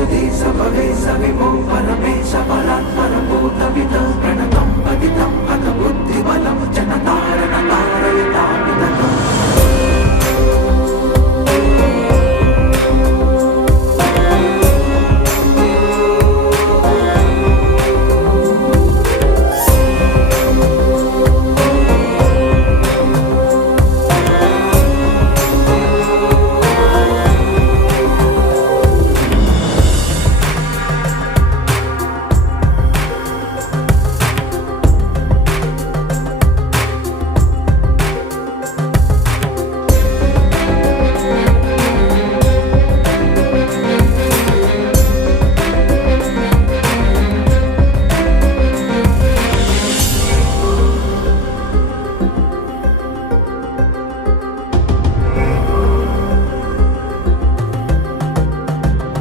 सुदेश भवेश विभो परमेश परात्परभूतविदं प्रणतं पतितं हत बुद्धिबलं जनतारण तारयतामित